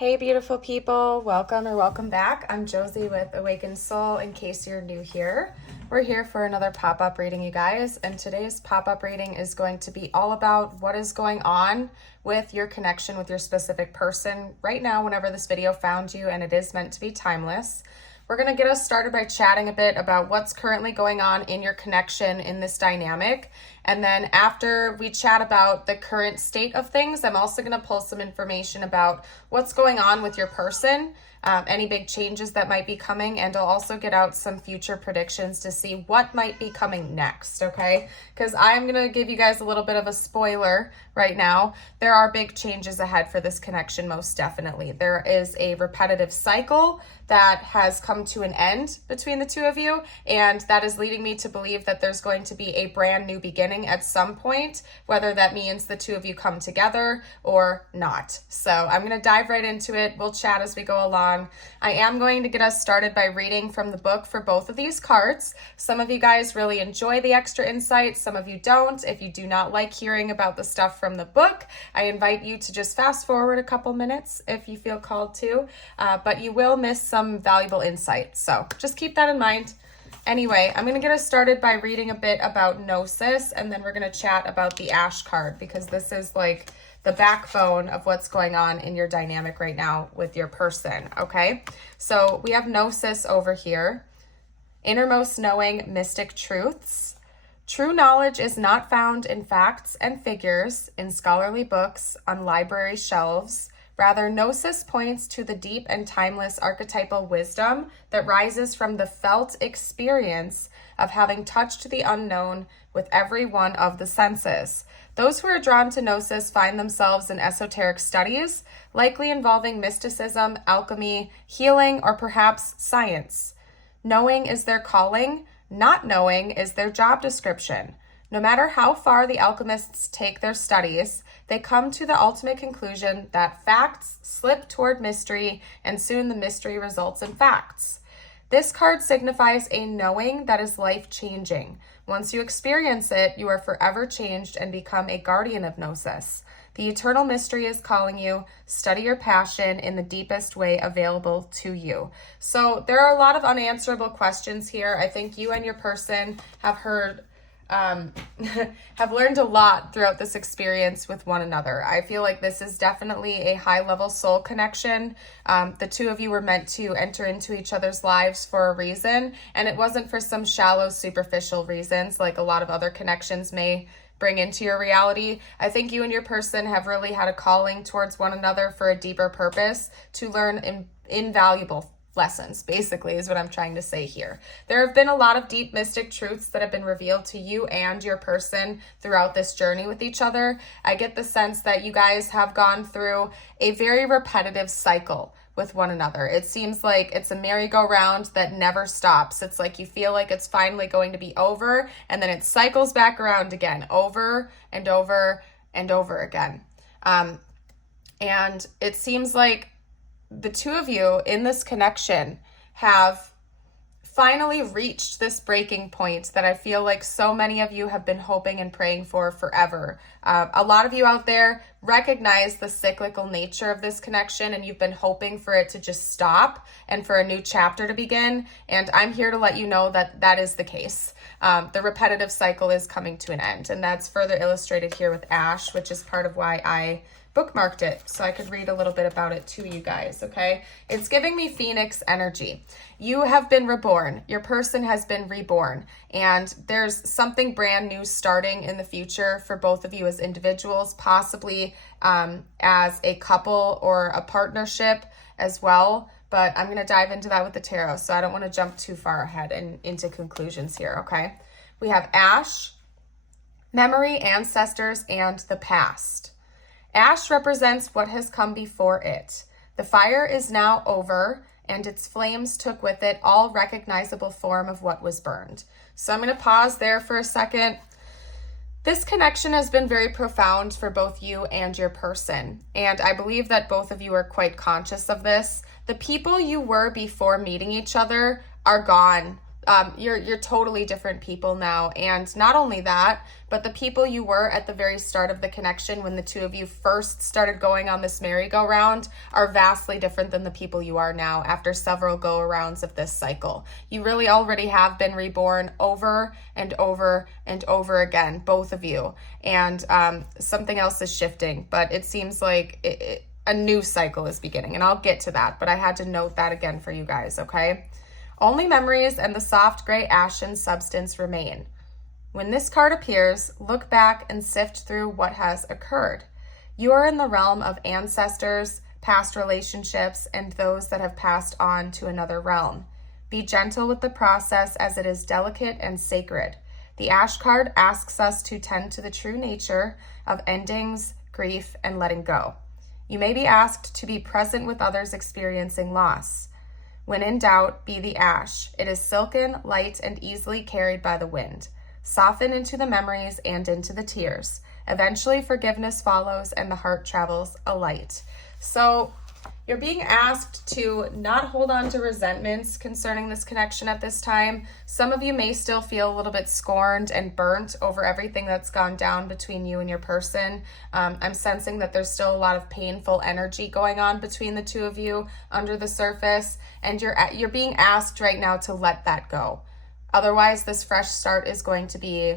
Hey beautiful people, welcome or welcome back. I'm Josie with Awakened Soul. In case you're new here, we're here for another pop-up reading, you guys, and today's pop-up reading is going to be all about what is going on with your connection with your specific person right now whenever this video found you, and it is meant to be timeless. We're going to get us started by chatting a bit about what's currently going on in your connection in this dynamic. And then after we chat about the current state of things, I'm also going to pull some information about what's going on with your person, any big changes that might be coming, and I'll also get out some future predictions to see what might be coming next, okay? Because I'm going to give you guys a little bit of a spoiler right now. There are big changes ahead for this connection, most definitely. There is a repetitive cycle that has come to an end between the two of you, and that is leading me to believe that there's going to be a brand new beginning at some point, whether that means the two of you come together or not. So I'm going to dive right into it. We'll chat as we go along. I am going to get us started by reading from the book for both of these cards. Some of you guys really enjoy the extra insight. Some of you don't. If you do not like hearing about the stuff from the book, I invite you to just fast forward a couple minutes if you feel called to, but you will miss some valuable insight. So just keep that in mind. Anyway, I'm going to get us started by reading a bit about Gnosis, and then we're going to chat about the Ash card, because this is like the backbone of what's going on in your dynamic right now with your person, okay? So we have Gnosis over here. Innermost knowing, mystic truths. True knowledge is not found in facts and figures, in scholarly books, on library shelves. Rather, Gnosis points to the deep and timeless archetypal wisdom that rises from the felt experience of having touched the unknown with every one of the senses. Those who are drawn to Gnosis find themselves in esoteric studies, likely involving mysticism, alchemy, healing, or perhaps science. Knowing is their calling, not knowing is their job description. No matter how far the alchemists take their studies, they come to the ultimate conclusion that facts slip toward mystery, and soon the mystery results in facts. This card signifies a knowing that is life-changing. Once you experience it, you are forever changed and become a guardian of Gnosis. The eternal mystery is calling you. Study your passion in the deepest way available to you. So there are a lot of unanswerable questions here. I think you and your person have learned a lot throughout this experience with one another. I feel like this is definitely a high-level soul connection. The two of you were meant to enter into each other's lives for a reason, and it wasn't for some shallow, superficial reasons like a lot of other connections may bring into your reality. I think you and your person have really had a calling towards one another for a deeper purpose, to learn invaluable lessons, basically, is what I'm trying to say here. There have been a lot of deep mystic truths that have been revealed to you and your person throughout this journey with each other. I get the sense that you guys have gone through a very repetitive cycle with one another. It seems like it's a merry-go-round that never stops. It's like you feel like it's finally going to be over, and then it cycles back around again, over and over and over again. And it seems like the two of you in this connection have finally reached this breaking point that I feel like so many of you have been hoping and praying for forever. A lot of you out there recognize the cyclical nature of this connection, and you've been hoping for it to just stop and for a new chapter to begin. And I'm here to let you know that that is the case. The repetitive cycle is coming to an end, and that's further illustrated here with Ash, which is part of why I bookmarked it so I could read a little bit about it to you guys, okay? It's giving me Phoenix energy. You have been reborn. Your person has been reborn, and there's something brand new starting in the future for both of you as individuals, possibly as a couple or a partnership as well. But I'm going to dive into that with the tarot, so I don't want to jump too far ahead and into conclusions here, okay? We have Ash, memory, ancestors, and the past. Ash represents what has come before it. The fire is now over, and its flames took with it all recognizable form of what was burned. So I'm going to pause there for a second. This connection has been very profound for both you and your person, and I believe that both of you are quite conscious of this. The people you were before meeting each other are gone. you're totally different people now. And not only that, but the people you were at the very start of the connection when the two of you first started going on this merry-go-round are vastly different than the people you are now after several go-arounds of this cycle. You really already have been reborn over and over and over again, both of you. And something else is shifting, but it seems like a new cycle is beginning, and I'll get to that, but I had to note that again for you guys, okay? Only memories and the soft gray ashen substance remain. When this card appears, look back and sift through what has occurred. You are in the realm of ancestors, past relationships, and those that have passed on to another realm. Be gentle with the process as it is delicate and sacred. The Ash card asks us to tend to the true nature of endings, grief, and letting go. You may be asked to be present with others experiencing loss. When in doubt, be the ash. It is silken, light, and easily carried by the wind. Soften into the memories and into the tears. Eventually, forgiveness follows and the heart travels alight. So you're being asked to not hold on to resentments concerning this connection at this time. Some of you may still feel a little bit scorned and burnt over everything that's gone down between you and your person. I'm sensing that there's still a lot of painful energy going on between the two of you under the surface, and you're being asked right now to let that go. Otherwise, this fresh start is going to be,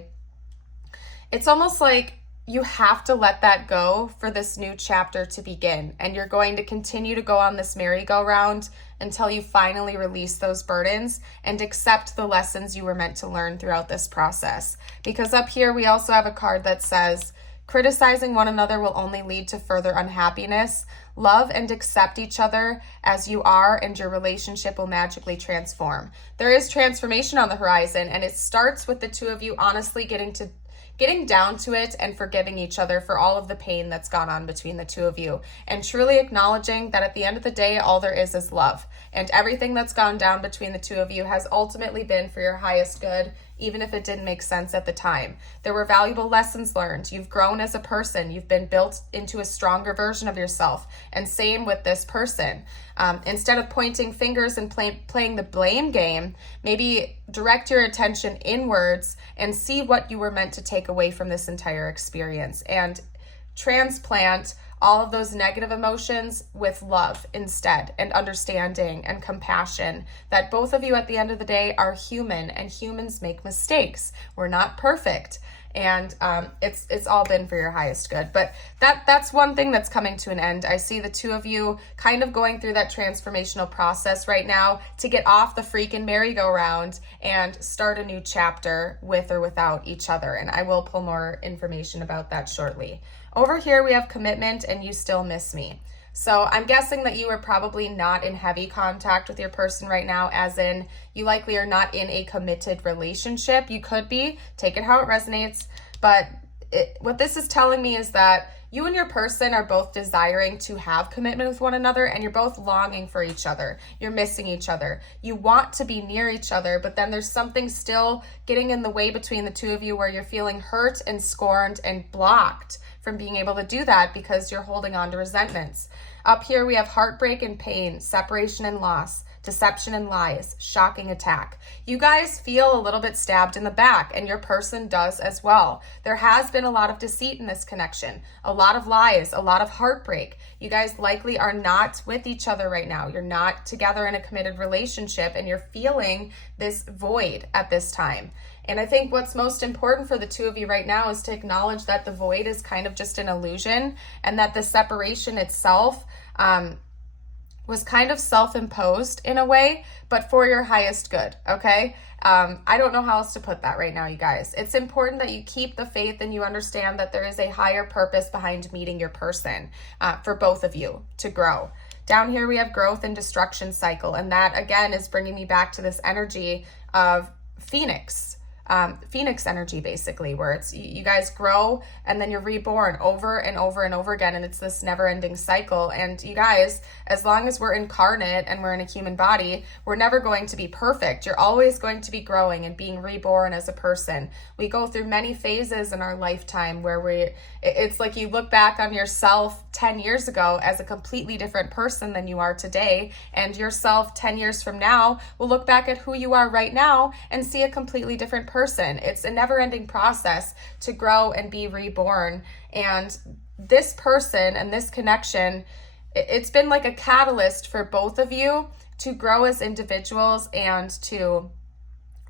it's almost like you have to let that go for this new chapter to begin. And you're going to continue to go on this merry-go-round until you finally release those burdens and accept the lessons you were meant to learn throughout this process. Because up here, we also have a card that says, criticizing one another will only lead to further unhappiness. Love and accept each other as you are, and your relationship will magically transform. There is transformation on the horizon, and it starts with the two of you honestly getting down to it and forgiving each other for all of the pain that's gone on between the two of you, and truly acknowledging that at the end of the day, all there is love. And everything that's gone down between the two of you has ultimately been for your highest good, even if it didn't make sense at the time. There were valuable lessons learned. You've grown as a person. You've been built into a stronger version of yourself. And same with this person. Instead of pointing fingers and playing the blame game, maybe direct your attention inwards and see what you were meant to take away from this entire experience, and transplant all of those negative emotions with love instead, and understanding and compassion that both of you at the end of the day are human, and humans make mistakes. We're not perfect. And it's all been for your highest good. But that's one thing that's coming to an end. I see the two of you kind of going through that transformational process right now to get off the freaking merry-go-round and start a new chapter with or without each other. And I will pull more information about that shortly. Over here, we have commitment and you still miss me. So I'm guessing that you are probably not in heavy contact with your person right now, as in you likely are not in a committed relationship. You could be, take it how it resonates, but what this is telling me is that you and your person are both desiring to have commitment with one another, and you're both longing for each other. You're missing each other. You want to be near each other, but then there's something still getting in the way between the two of you where you're feeling hurt and scorned and blocked from being able to do that because you're holding on to resentments. Up here, we have heartbreak and pain, separation and loss, deception and lies, shocking attack. You guys feel a little bit stabbed in the back, and your person does as well. There has been a lot of deceit in this connection, a lot of lies, a lot of heartbreak. You guys likely are not with each other right now. You're not together in a committed relationship, and you're feeling this void at this time. And I think what's most important for the two of you right now is to acknowledge that the void is kind of just an illusion, and that the separation itself was kind of self-imposed in a way, but for your highest good, okay? I don't know how else to put that right now, you guys. It's important that you keep the faith and you understand that there is a higher purpose behind meeting your person for both of you to grow. Down here, we have growth and destruction cycle, and that, again, is bringing me back to this energy of Phoenix. phoenix energy, basically, where it's you guys grow and then you're reborn over and over and over again, and it's this never-ending cycle. And you guys, as long as we're incarnate and we're in a human body, we're never going to be perfect. You're always going to be growing and being reborn as a person. We go through many phases in our lifetime where it's like you look back on yourself 10 years ago as a completely different person than you are today, and yourself 10 years from now will look back at who you are right now and see a completely different person. It's a never-ending process to grow and be reborn. And this person and this connection, it's been like a catalyst for both of you to grow as individuals and to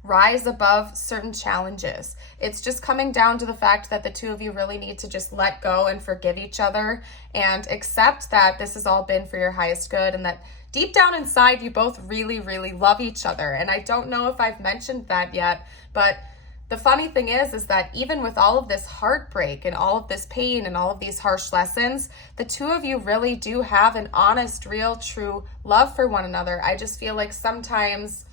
rise above certain challenges. It's just coming down to the fact that the two of you really need to just let go and forgive each other and accept that this has all been for your highest good, and that deep down inside you both really, really love each other. And I don't know if I've mentioned that yet, but the funny thing is that even with all of this heartbreak and all of this pain and all of these harsh lessons, the two of you really do have an honest, real, true love for one another. I just feel like sometimes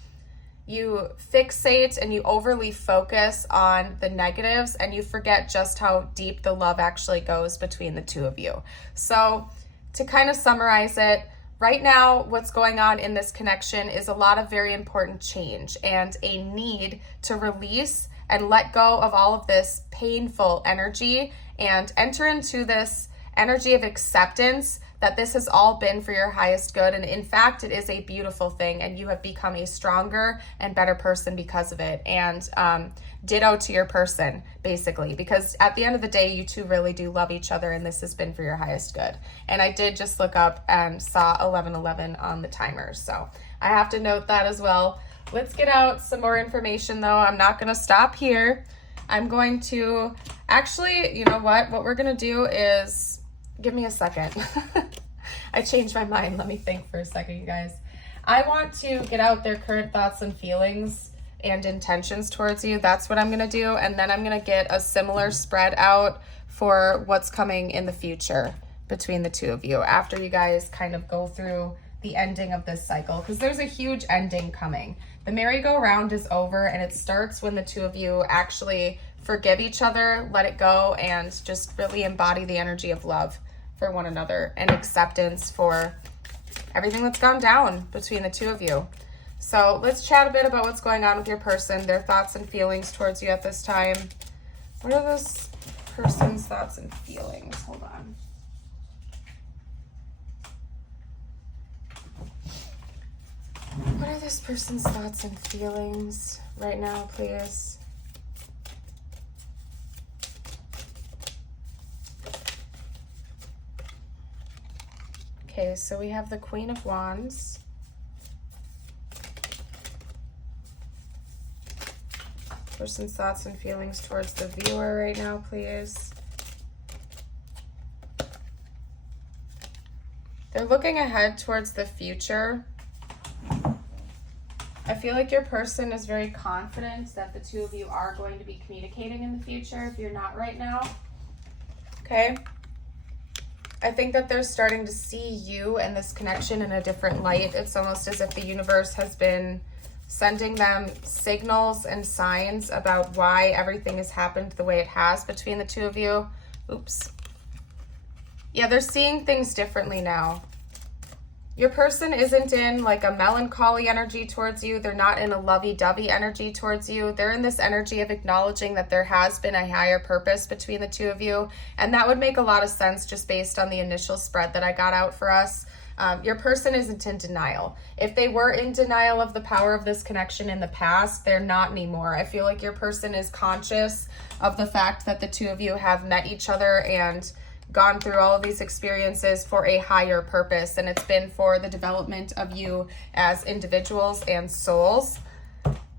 you fixate and you overly focus on the negatives and you forget just how deep the love actually goes between the two of you. So to kind of summarize it, right now, what's going on in this connection is a lot of very important change and a need to release and let go of all of this painful energy and enter into this energy of acceptance that this has all been for your highest good. And in fact, it is a beautiful thing, and you have become a stronger and better person because of it. And ditto to your person, basically, because at the end of the day, you two really do love each other, and this has been for your highest good. And I did just look up and saw 11:11 on the timer, so I have to note that as well. Let's get out some more information, though. I'm not going to stop here. I'm going to actually, you know what we're going to do is, give me a second. I changed my mind. Let me think for a second, you guys. I want to get out their current thoughts and feelings and intentions towards you. That's what I'm going to do. And then I'm going to get a similar spread out for what's coming in the future between the two of you after you guys kind of go through the ending of this cycle, because there's a huge ending coming. The merry-go-round is over, and it starts when the two of you actually forgive each other, let it go, and just really embody the energy of love for one another and acceptance for everything that's gone down between the two of you. So let's chat a bit about what's going on with your person, their thoughts and feelings towards you at this time. What are this person's thoughts and feelings? Hold on. What are this person's thoughts and feelings right now, please? Okay, so we have the Queen of Wands. Person's thoughts and feelings towards the viewer right now, please. They're looking ahead towards the future. I feel like your person is very confident that the two of you are going to be communicating in the future if you're not right now. Okay. I think that they're starting to see you and this connection in a different light. It's almost as if the universe has been sending them signals and signs about why everything has happened the way it has between the two of you. Oops. Yeah, they're seeing things differently now. Your person isn't in like a melancholy energy towards you. They're not in a lovey-dovey energy towards you. They're in this energy of acknowledging that there has been a higher purpose between the two of you. And that would make a lot of sense just based on the initial spread that I got out for us. Your person isn't in denial. If they were in denial of the power of this connection in the past, they're not anymore. I feel like your person is conscious of the fact that the two of you have met each other and gone through all of these experiences for a higher purpose, and it's been for the development of you as individuals and souls.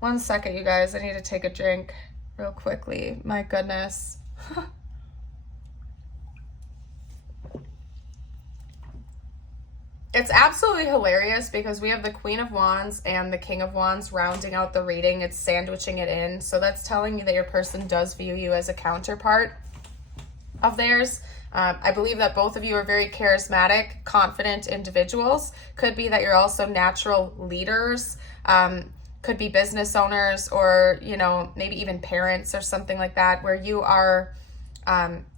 One second, you guys, I need to take a drink real quickly. My goodness. It's absolutely hilarious because we have the Queen of Wands and the King of Wands rounding out the reading. It's sandwiching it in. So that's telling you that your person does view you as a counterpart of theirs. I believe that both of you are very charismatic, confident individuals. Could be that you're also natural leaders. could be business owners or, you know, maybe even parents or something like that, where you are,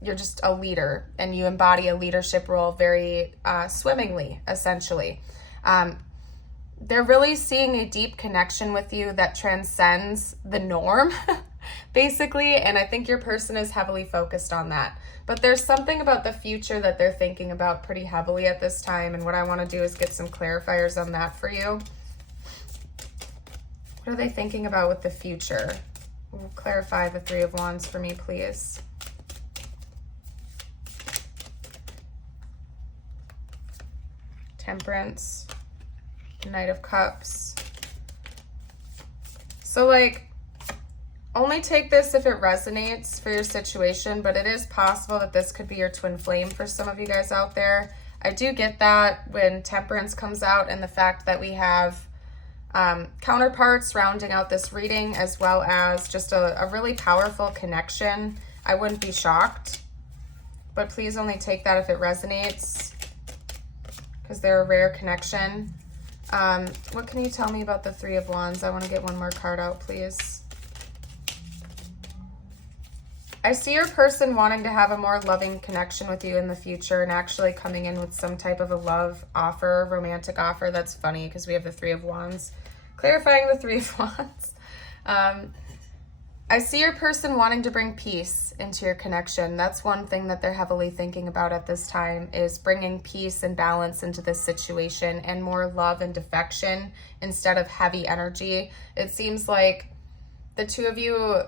you're just a leader and you embody a leadership role very swimmingly, essentially. They're really seeing a deep connection with you that transcends the norm, basically. And I think your person is heavily focused on that. But there's something about the future that they're thinking about pretty heavily at this time. And what I want to do is get some clarifiers on that for you. What are they thinking about with the future? We'll clarify the Three of Wands for me, please. Temperance. Knight of Cups. So like, only take this if it resonates for your situation, but it is possible that this could be your twin flame for some of you guys out there. I do get that when Temperance comes out, and the fact that we have counterparts rounding out this reading, as well as just a really powerful connection. I wouldn't be shocked, but please only take that if it resonates, because they're a rare connection. What can you tell me about the Three of Wands? I want to get one more card out, please. I see your person wanting to have a more loving connection with you in the future and actually coming in with some type of a love offer, romantic offer. That's funny because we have the Three of Wands. Clarifying the Three of Wands. I see your person wanting to bring peace into your connection. That's one thing that they're heavily thinking about at this time, is bringing peace and balance into this situation and more love and affection instead of heavy energy. It seems like the two of you,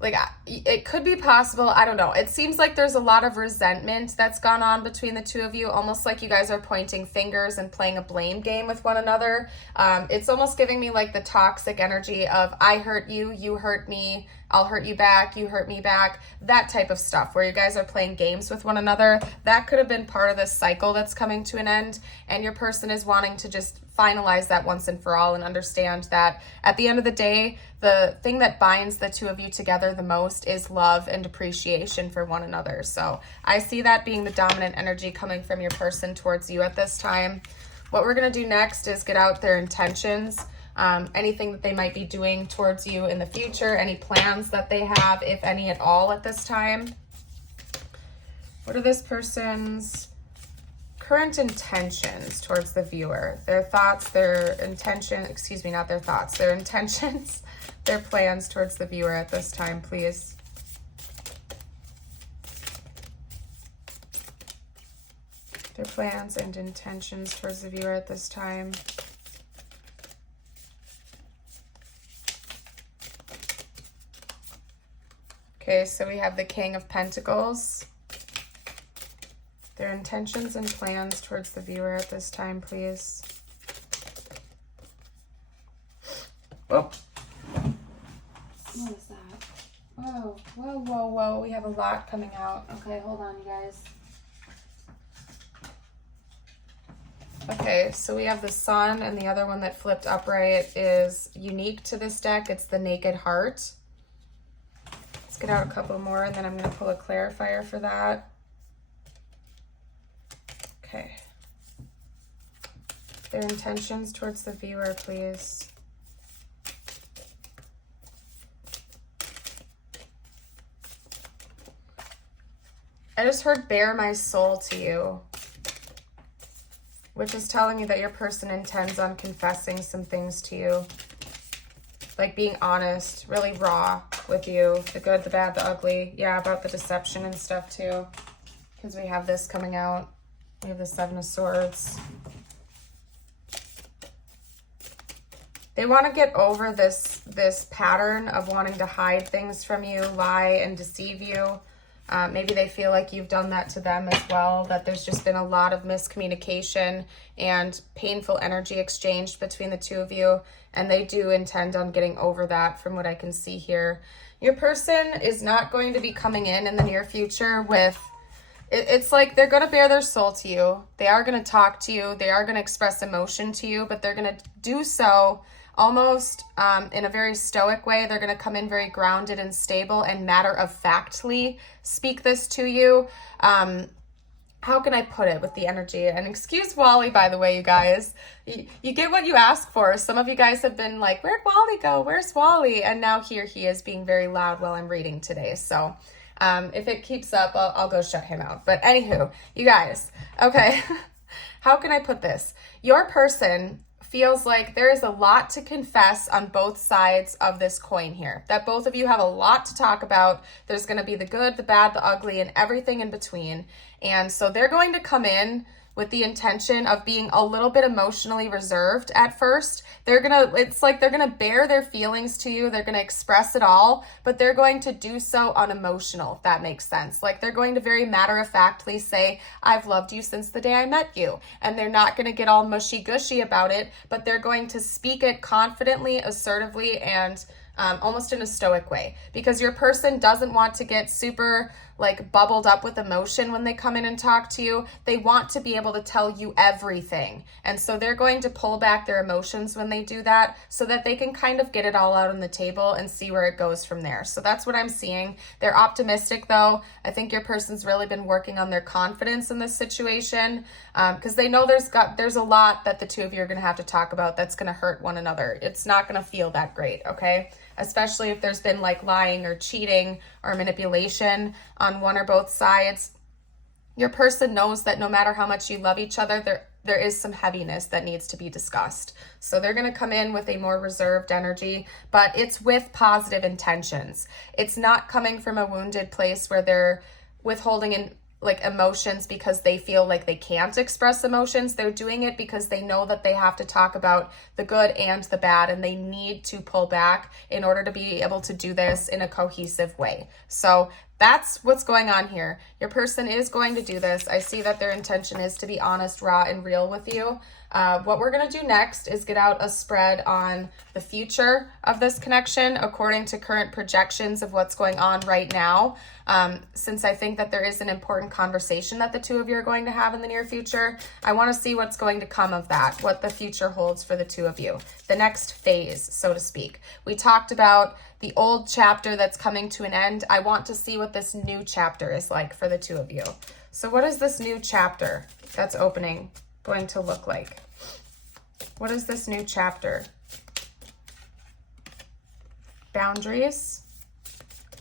like, it could be possible. I don't know. It seems like there's a lot of resentment that's gone on between the two of you, almost like you guys are pointing fingers and playing a blame game with one another. It's almost giving me like the toxic energy of I hurt you, you hurt me, I'll hurt you back, you hurt me back, that type of stuff where you guys are playing games with one another. That could have been part of this cycle that's coming to an end, and your person is wanting to just finalize that once and for all and understand that at the end of the day, the thing that binds the two of you together the most is love and appreciation for one another. So I see that being the dominant energy coming from your person towards you at this time. What we're going to do next is get out their intentions, anything that they might be doing towards you in the future, any plans that they have, if any at all at this time. What are this person's current intentions towards the viewer? Their thoughts, their intention, excuse me, not their thoughts, their intentions, their plans towards the viewer at this time, please. Their plans and intentions towards the viewer at this time. Okay, so we have the King of Pentacles. Their intentions and plans towards the viewer at this time, please. Whoa. What is that? Whoa, whoa, whoa, whoa. We have a lot coming out. Okay, hold on, you guys. Okay, so we have the Sun, and the other one that flipped upright is unique to this deck. It's the Naked Heart. Let's get out a couple more, and then I'm going to pull a clarifier for that. Okay. Their intentions towards the viewer, please. I just heard bare my soul to you, which is telling you that your person intends on confessing some things to you. Like being honest, really raw with you. The good, the bad, the ugly. Yeah, about the deception and stuff too. Because we have this coming out. We have the Seven of Swords. They want to get over this pattern of wanting to hide things from you, lie and deceive you. Maybe they feel like you've done that to them as well, that there's just been a lot of miscommunication and painful energy exchanged between the two of you, and they do intend on getting over that from what I can see here. Your person is not going to be coming in the near future with, it's like they're going to bare their soul to you. They are going to talk to you. They are going to express emotion to you, but they're going to do so almost in a very stoic way. They're going to come in very grounded and stable and matter-of-factly speak this to you. how can I put it with the energy? And excuse Wally, by the way, you guys. You get what you ask for. Some of you guys have been like, where'd Wally go? Where's Wally? And now here he is being very loud while I'm reading today. So if it keeps up, I'll go shut him out. But anywho, you guys, okay. How can I put this? Your person feels like there is a lot to confess on both sides of this coin here, that both of you have a lot to talk about. There's going to be the good, the bad, the ugly, and everything in between. And so they're going to come in with the intention of being a little bit emotionally reserved at first. It's like they're gonna bear their feelings to you. They're gonna express it all, but they're going to do so unemotional, if that makes sense. Like they're going to very matter-of-factly say, I've loved you since the day I met you. And they're not gonna get all mushy-gushy about it, but they're going to speak it confidently, assertively, and almost in a stoic way, because your person doesn't want to get super like bubbled up with emotion when they come in and talk to you. They want to be able to tell you everything. And so they're going to pull back their emotions when they do that so that they can kind of get it all out on the table and see where it goes from there. So that's what I'm seeing. They're optimistic though. I think your person's really been working on their confidence in this situation because they know there's a lot that the two of you are going to have to talk about that's going to hurt one another. It's not going to feel that great, okay? Especially if there's been like lying or cheating or manipulation on one or both sides. Your person knows that no matter how much you love each other, there is some heaviness that needs to be discussed. So they're going to come in with a more reserved energy, but it's with positive intentions. It's not coming from a wounded place where they're withholding in like emotions because they feel like they can't express emotions. They're doing it because they know that they have to talk about the good and the bad, and they need to pull back in order to be able to do this in a cohesive way. So that's what's going on here. Your person is going to do this. I see that their intention is to be honest, raw, and real with you. What we're going to do next is get out a spread on the future of this connection according to current projections of what's going on right now. Since I think that there is an important conversation that the two of you are going to have in the near future, I want to see what's going to come of that, what the future holds for the two of you, the next phase, so to speak. We talked about the old chapter that's coming to an end. I want to see what this new chapter is like for the two of you. So what is this new chapter that's opening going to look like? What is this new chapter? Boundaries.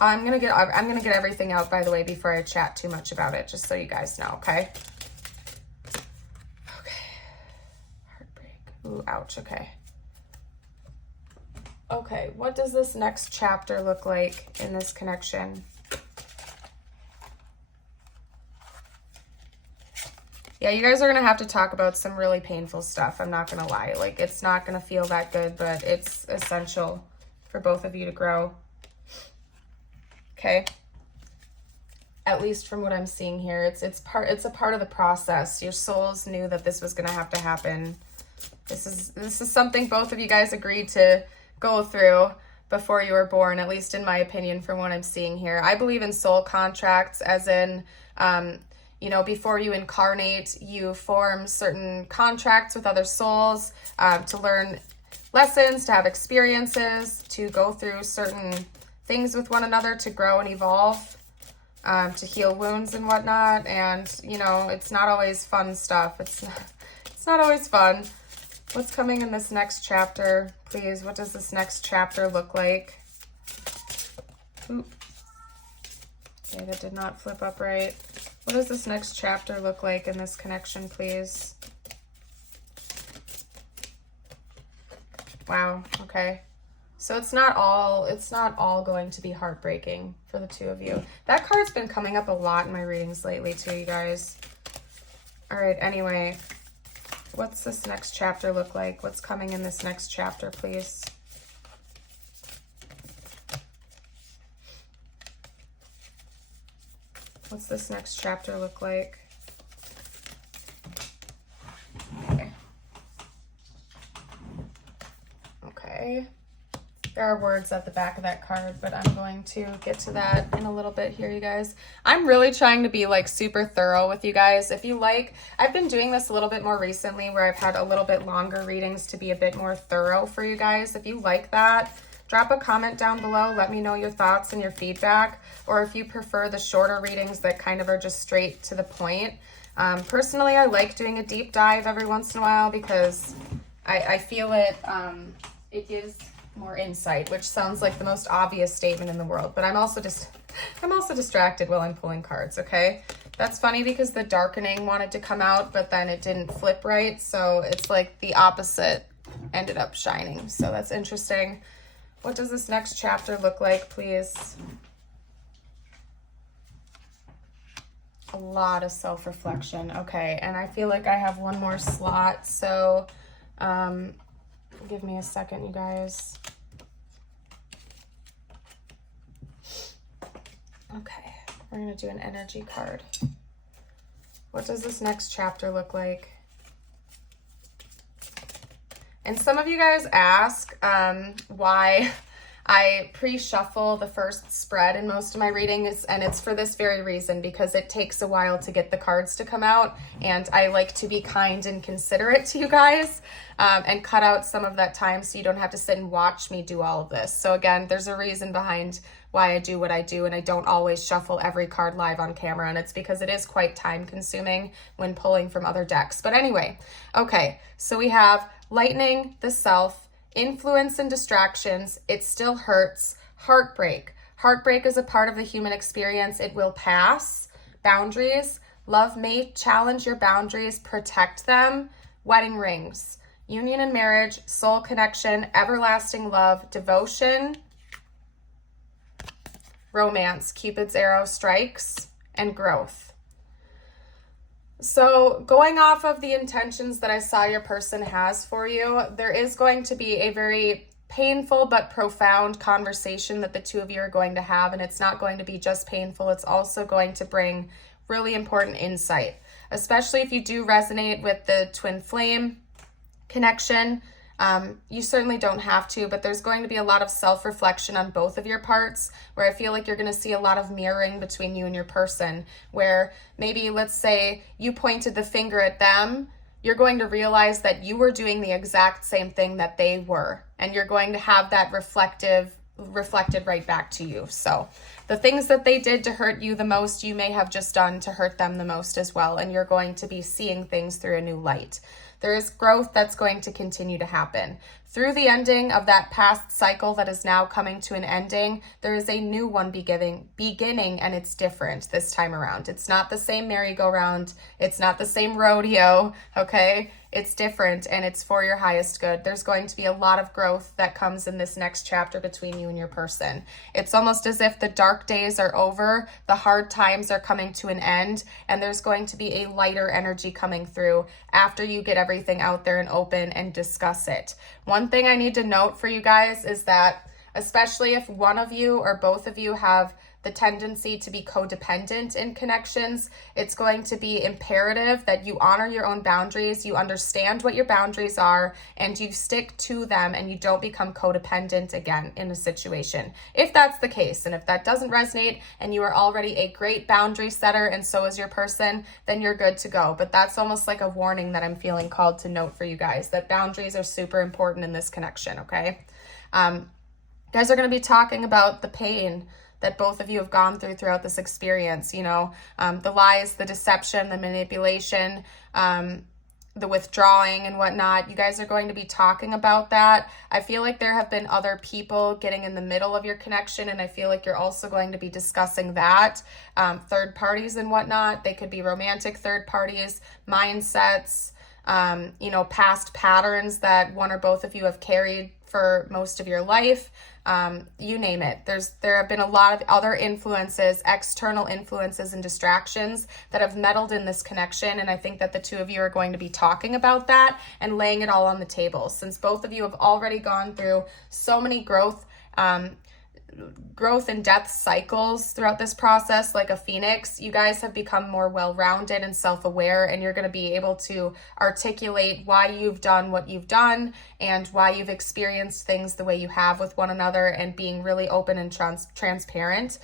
I'm gonna get everything out, by the way, before I chat too much about it, just so you guys know, okay? Okay. Heartbreak. Ooh, ouch, okay. Okay, what does this next chapter look like in this connection? Yeah, you guys are going to have to talk about some really painful stuff. I'm not going to lie. Like, it's not going to feel that good, but it's essential for both of you to grow. Okay? At least from what I'm seeing here. It's a part of the process. Your souls knew that this was going to have to happen. This is something both of you guys agreed to go through before you were born, at least in my opinion, from what I'm seeing here. I believe in soul contracts, as in, you know, before you incarnate, you form certain contracts with other souls to learn lessons, to have experiences, to go through certain things with one another, to grow and evolve, to heal wounds and whatnot. And, you know, it's not always fun stuff. It's not always fun. What's coming in this next chapter, please? What does this next chapter look like? Ooh. Okay, that did not flip up right. What does this next chapter look like in this connection, please? Wow, okay. So it's not all going to be heartbreaking for the two of you. That card's been coming up a lot in my readings lately too, you guys. All right, anyway. What's this next chapter look like? What's coming in this next chapter, please? What's this next chapter look like? Okay. Okay. There are words at the back of that card, but I'm going to get to that in a little bit here, you guys. I'm really trying to be like super thorough with you guys. If you like, I've been doing this a little bit more recently where I've had a little bit longer readings to be a bit more thorough for you guys. If you like that, drop a comment down below. Let me know your thoughts and your feedback. Or if you prefer the shorter readings that kind of are just straight to the point, Personally, I like doing a deep dive every once in a while because I feel it gives more insight, which sounds like the most obvious statement in the world, but I'm also distracted while I'm pulling cards, okay? That's funny because the darkening wanted to come out, but then it didn't flip right, so it's like the opposite ended up shining. So that's interesting. What does this next chapter look like, please? A lot of self-reflection. Okay, and I feel like I have one more slot, so give me a second, you guys. Okay, we're gonna do an energy card. What does this next chapter look like? And some of you guys ask why I pre-shuffle the first spread in most of my readings, and it's for this very reason, because it takes a while to get the cards to come out, and I like to be kind and considerate to you guys and cut out some of that time so you don't have to sit and watch me do all of this. So again, there's a reason behind why I do what I do, and I don't always shuffle every card live on camera, and it's because it is quite time consuming when pulling from other decks. But anyway, okay, so we have lightning, the self, influence and distractions, it still hurts, heartbreak. Heartbreak is a part of the human experience. It will pass. Boundaries, love may challenge your boundaries, protect them. Wedding rings, union and marriage, soul connection, everlasting love, devotion, romance, Cupid's arrow strikes, and growth. So going off of the intentions that I saw your person has for you, there is going to be a very painful but profound conversation that the two of you are going to have, and it's not going to be just painful, it's also going to bring really important insight, especially if you do resonate with the twin flame connection. You certainly don't have to, but there's going to be a lot of self-reflection on both of your parts, where I feel like you're going to see a lot of mirroring between you and your person, where maybe, let's say, you pointed the finger at them, you're going to realize that you were doing the exact same thing that they were, and you're going to have that reflected right back to you. So the things that they did to hurt you the most, you may have just done to hurt them the most as well, and you're going to be seeing things through a new light. There is growth that's going to continue to happen. Through the ending of that past cycle that is now coming to an ending, there is a new one beginning, and it's different this time around. It's not the same merry-go-round. It's not the same rodeo, okay? It's different, and it's for your highest good. There's going to be a lot of growth that comes in this next chapter between you and your person. It's almost as if the dark days are over, the hard times are coming to an end, and there's going to be a lighter energy coming through after you get everything out there and open and discuss it. One thing I need to note for you guys is that, especially if one of you or both of you have the tendency to be codependent in connections, it's going to be imperative that you honor your own boundaries, you understand what your boundaries are, and you stick to them, and you don't become codependent again in a situation. If that's the case, and if that doesn't resonate and you are already a great boundary setter and so is your person, then you're good to go. But that's almost like a warning that I'm feeling called to note for you guys, that boundaries are super important in this connection, okay? You guys are going to be talking about the pain that both of you have gone throughout this experience, you know, the lies, the deception, the manipulation, the withdrawing and whatnot. You guys are going to be talking about that. I feel like there have been other people getting in the middle of your connection, and I feel like you're also going to be discussing that. Third parties and whatnot. They could be romantic third parties, mindsets, you know, past patterns that one or both of you have carried for most of your life. You name it. There have been a lot of other influences, external influences and distractions that have meddled in this connection, and I think that the two of you are going to be talking about that and laying it all on the table. Since both of you have already gone through so many growth and death cycles throughout this process, like a phoenix, you guys have become more well-rounded and self-aware, and you're going to be able to articulate why you've done what you've done and why you've experienced things the way you have with one another, and being really open and transparent.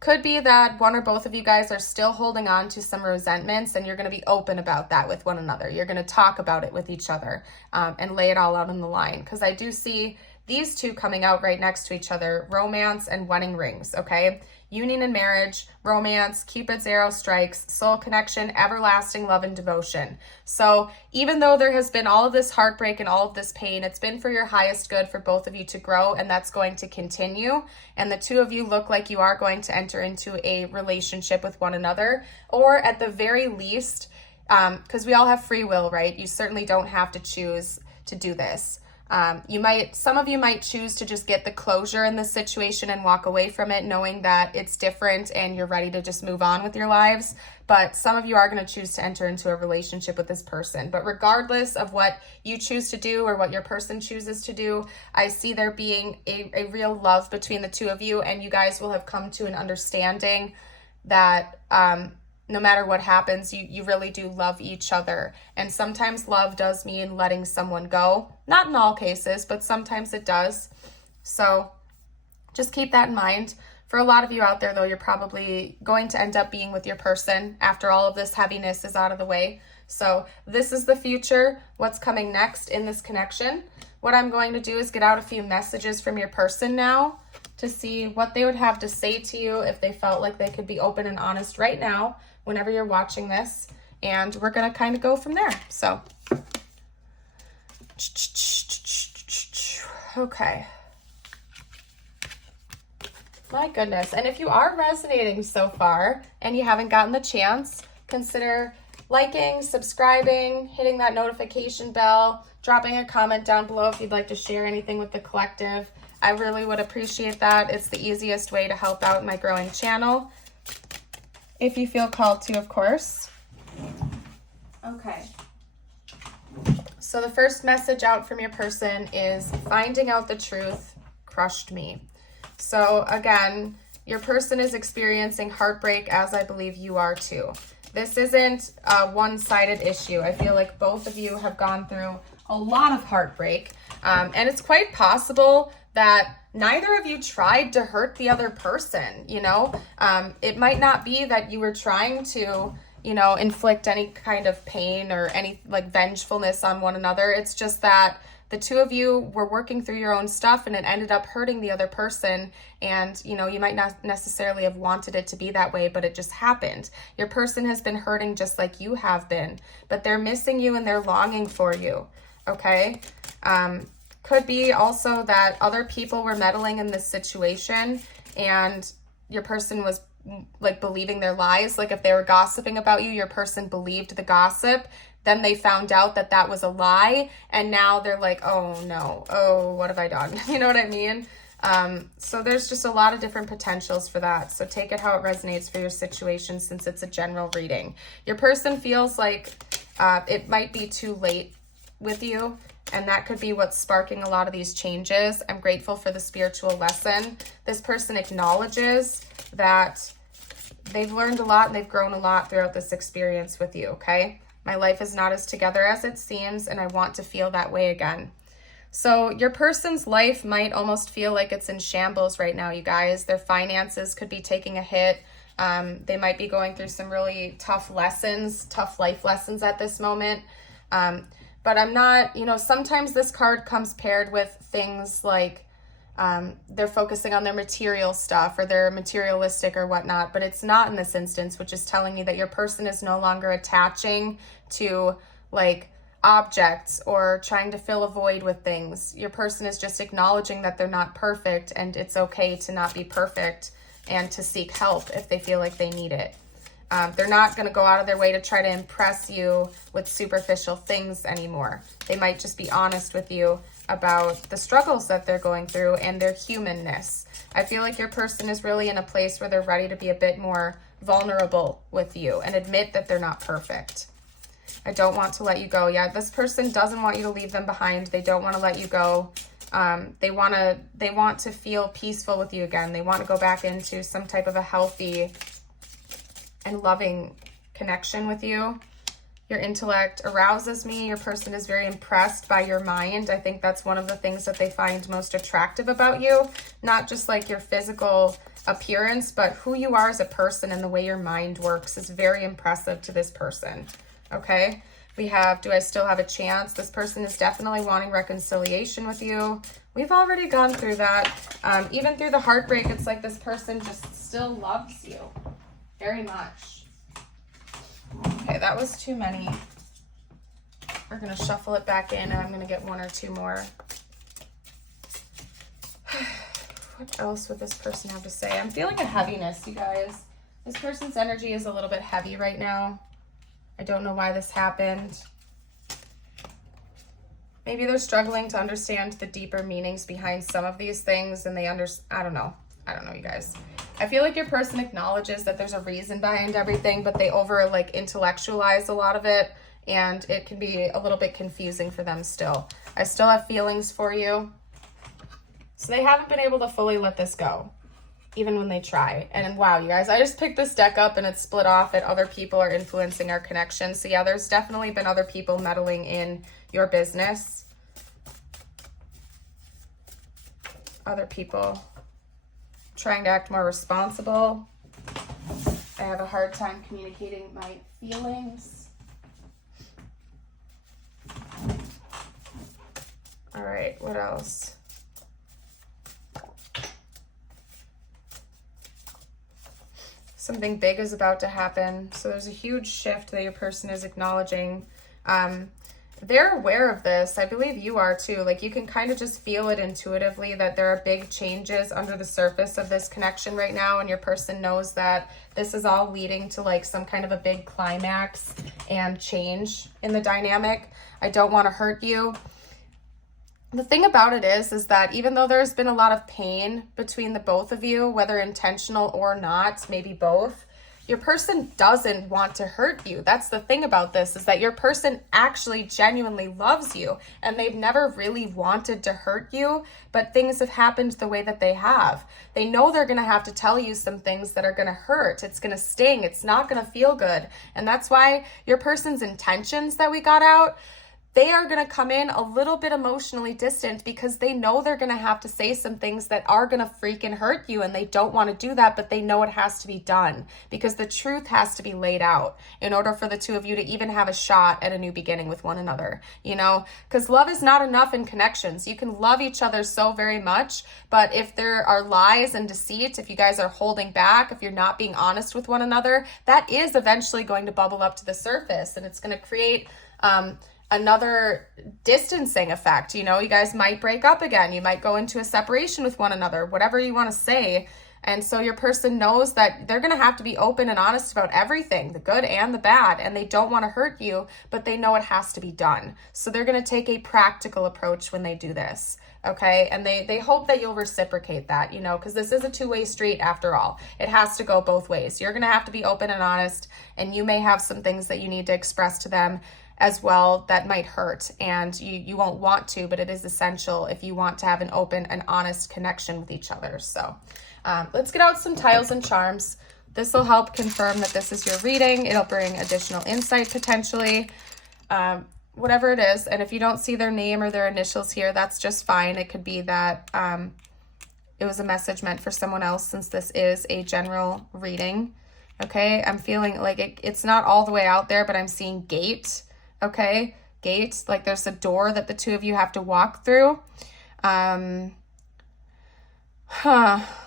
Could be that one or both of you guys are still holding on to some resentments, and you're going to be open about that with one another. You're going to talk about it with each other and lay it all out on the line, because I do see these two coming out right next to each other, romance and wedding rings, okay? union and marriage, romance, Cupid's arrow strikes, soul connection, everlasting love and devotion. So even though there has been all of this heartbreak and all of this pain, it's been for your highest good for both of you to grow, and that's going to continue. And the two of you look like you are going to enter into a relationship with one another, or at the very least, because we all have free will, right? You certainly don't have to choose to do this. Some of you might choose to just get the closure in this situation and walk away from it, knowing that it's different and you're ready to just move on with your lives. But some of you are going to choose to enter into a relationship with this person. But regardless of what you choose to do or what your person chooses to do, I see there being a real love between the two of you, and you guys will have come to an understanding that, no matter what happens, you really do love each other. And sometimes love does mean letting someone go. Not in all cases, but sometimes it does. So just keep that in mind. For a lot of you out there, though, you're probably going to end up being with your person after all of this heaviness is out of the way. So this is the future, what's coming next in this connection. What I'm going to do is get out a few messages from your person now to see what they would have to say to you if they felt like they could be open and honest right now, whenever you're watching this, and we're gonna kind of go from there. So, okay. My goodness. And if you are resonating so far and you haven't gotten the chance, consider liking, subscribing, hitting that notification bell, dropping a comment down below if you'd like to share anything with the collective. I really would appreciate that. It's the easiest way to help out my growing channel, if you feel called to, of course. Okay. So the first message out from your person is finding out the truth crushed me. So again, your person is experiencing heartbreak, as I believe you are too. This isn't a one-sided issue. I feel like both of you have gone through a lot of heartbreak, and it's quite possible that neither of you tried to hurt the other person, you know? It might not be that you were trying to, you know, inflict any kind of pain or any like vengefulness on one another. It's just that the two of you were working through your own stuff and it ended up hurting the other person. And, you know, you might not necessarily have wanted it to be that way, but it just happened. Your person has been hurting just like you have been, but they're missing you and they're longing for you, okay? Could be also that other people were meddling in this situation and your person was like believing their lies. Like if they were gossiping about you, your person believed the gossip. Then they found out that that was a lie. And now they're like, oh no, oh, what have I done? You know what I mean? So there's just a lot of different potentials for that. So take it how it resonates for your situation, since it's a general reading. Your person feels like it might be too late with you. And that could be what's sparking a lot of these changes. I'm grateful for the spiritual lesson. This person acknowledges that they've learned a lot and they've grown a lot throughout this experience with you, okay? My life is not as together as it seems, and I want to feel that way again. So your person's life might almost feel like it's in shambles right now, you guys. Their finances could be taking a hit. They might be going through some really tough lessons, tough life lessons at this moment. But I'm not, you know, sometimes this card comes paired with things like they're focusing on their material stuff or they're materialistic or whatnot, but it's not in this instance, which is telling you that your person is no longer attaching to like objects or trying to fill a void with things. Your person is just acknowledging that they're not perfect, and it's okay to not be perfect and to seek help if they feel like they need it. They're not going to go out of their way to try to impress you with superficial things anymore. They might just be honest with you about the struggles that they're going through and their humanness. I feel like your person is really in a place where they're ready to be a bit more vulnerable with you and admit that they're not perfect. I don't want to let you go. Yeah, this person doesn't want you to leave them behind. They don't want to let you go. They want to feel peaceful with you again. They want to go back into some type of a healthy and loving connection with you. Your intellect arouses me. Your person is very impressed by your mind. I think that's one of the things that they find most attractive about you. Not just like your physical appearance, but who you are as a person and the way your mind works is very impressive to this person. Okay? We have, do I still have a chance? This person is definitely wanting reconciliation with you. We've already gone through that. Even through the heartbreak, it's like this person just still loves you very much. Okay, that was too many. We're going to shuffle it back in, and I'm going to get one or two more. What else would this person have to say? I'm feeling a heaviness, you guys. This person's energy is a little bit heavy right now. I don't know why this happened. Maybe they're struggling to understand the deeper meanings behind some of these things, and I don't know, you guys. I feel like your person acknowledges that there's a reason behind everything, but they intellectualize a lot of it, and it can be a little bit confusing for them still. I still have feelings for you. So they haven't been able to fully let this go, even when they try. And wow, you guys, I just picked this deck up and it's split off and other people are influencing our connection. So yeah, there's definitely been other people meddling in your business. Other people trying to act more responsible. I have a hard time communicating my feelings. All right, what else? Something big is about to happen. So there's a huge shift that your person is acknowledging. They're aware of this. I believe you are too. Like you can kind of just feel it intuitively that there are big changes under the surface of this connection right now. And your person knows that this is all leading to like some kind of a big climax and change in the dynamic. I don't want to hurt you. The thing about it is that even though there's been a lot of pain between the both of you, whether intentional or not, maybe both, your person doesn't want to hurt you. That's the thing about this, is that your person actually genuinely loves you and they've never really wanted to hurt you, but things have happened the way that they have. They know they're going to have to tell you some things that are going to hurt. It's going to sting. It's not going to feel good. And that's why your person's intentions that we got out, they are going to come in a little bit emotionally distant because they know they're going to have to say some things that are going to freaking hurt you, and they don't want to do that, but they know it has to be done because the truth has to be laid out in order for the two of you to even have a shot at a new beginning with one another, you know, because love is not enough in connections. You can love each other so very much, but if there are lies and deceit, if you guys are holding back, if you're not being honest with one another, that is eventually going to bubble up to the surface, and it's going to create another distancing effect. You know, you guys might break up again. You might go into a separation with one another, whatever you want to say. And so your person knows that they're going to have to be open and honest about everything, the good and the bad, and they don't want to hurt you, but they know it has to be done. So they're going to take a practical approach when they do this. Okay. And they hope that you'll reciprocate that, you know, because this is a two-way street after all. It has to go both ways. You're going to have to be open and honest, and you may have some things that you need to express to them as well that might hurt, and you won't want to, but it is essential if you want to have an open and honest connection with each other. So let's get out some tiles and charms. This will help confirm that this is your reading. It'll bring additional insight potentially, whatever it is. And if you don't see their name or their initials here, that's just fine. It could be that it was a message meant for someone else, since this is a general reading. Okay, I'm feeling like it's not all the way out there, but I'm seeing gate. Okay, gate, like there's a door that the two of you have to walk through.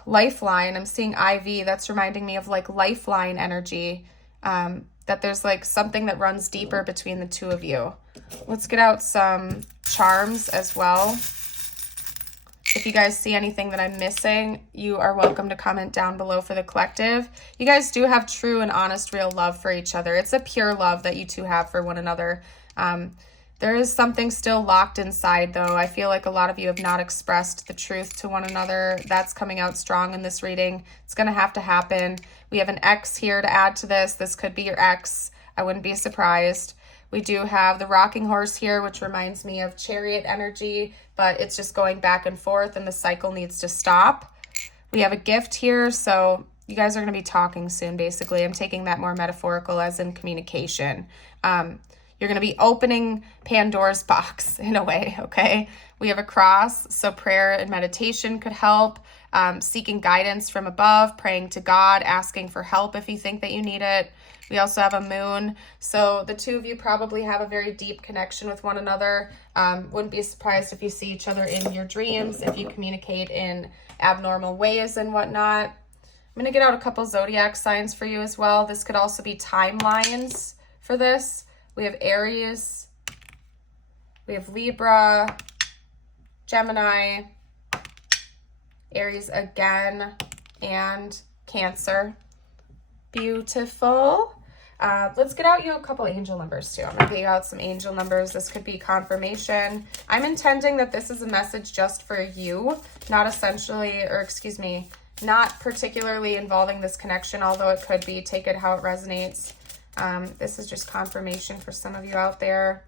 Lifeline, I'm seeing IV. That's reminding me of like lifeline energy, that there's like something that runs deeper between the two of you. Let's get out some charms as well. If you guys see anything that I'm missing, you are welcome to comment down below for the collective. You guys do have true and honest, real love for each other. It's a pure love that you two have for one another. There is something still locked inside, though. I feel like a lot of you have not expressed the truth to one another. That's coming out strong in this reading. It's going to have to happen. We have an X here to add to this. This could be your ex. I wouldn't be surprised. We do have the rocking horse here, which reminds me of chariot energy, but it's just going back and forth and the cycle needs to stop. We have a gift here, so you guys are going to be talking soon, basically. I'm taking that more metaphorical as in communication. You're going to be opening Pandora's box in a way, okay? We have a cross, so prayer and meditation could help. Seeking guidance from above, praying to God, asking for help if you think that you need it. We also have a moon. So the two of you probably have a very deep connection with one another. Wouldn't be surprised if you see each other in your dreams, if you communicate in abnormal ways and whatnot. I'm going to get out a couple zodiac signs for you as well. This could also be timelines for this. We have Aries, we have Libra, Gemini, Aries again, and Cancer. Beautiful. Let's get out you a couple angel numbers too. I'm going to get you out some angel numbers. This could be confirmation. I'm intending that this is a message just for you, not essentially, or excuse me, not particularly involving this connection, although it could be. Take it how it resonates. This is just confirmation for some of you out there.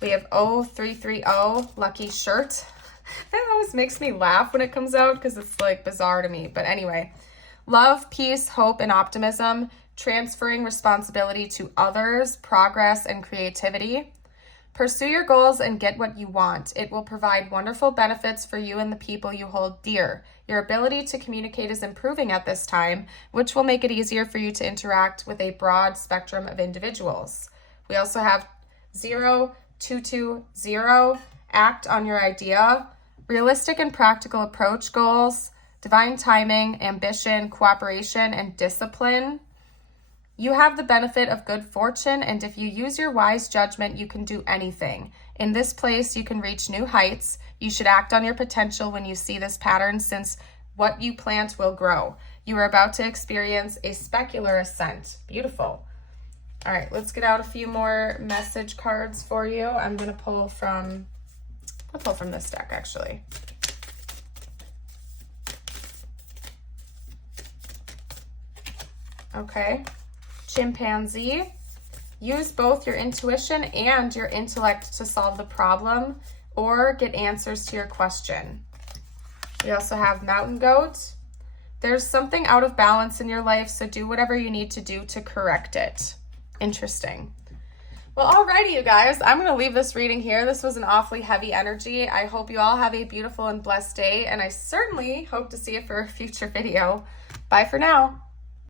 We have 0330, lucky shirt. That always makes me laugh when it comes out because it's like bizarre to me. But anyway, love, peace, hope, and optimism, transferring responsibility to others, progress, and creativity. Pursue your goals and get what you want. It will provide wonderful benefits for you and the people you hold dear. Your ability to communicate is improving at this time, which will make it easier for you to interact with a broad spectrum of individuals. We also have 0220, act on your idea, realistic and practical approach goals, divine timing, ambition, cooperation, and discipline. You have the benefit of good fortune, and if you use your wise judgment, you can do anything. In this place, you can reach new heights. You should act on your potential when you see this pattern, since what you plant will grow. You are about to experience a specular ascent. Beautiful. All right, let's get out a few more message cards for you. I'm going to pull from, I'll pull from this deck, actually. Okay. Chimpanzee, use both your intuition and your intellect to solve the problem or get answers to your question. We also have mountain goat. There's something out of balance in your life, so do whatever you need to do to correct it. Interesting. Well, alrighty, you guys, I'm going to leave this reading here. This was an awfully heavy energy. I hope you all have a beautiful and blessed day, and I certainly hope to see you for a future video. Bye for now.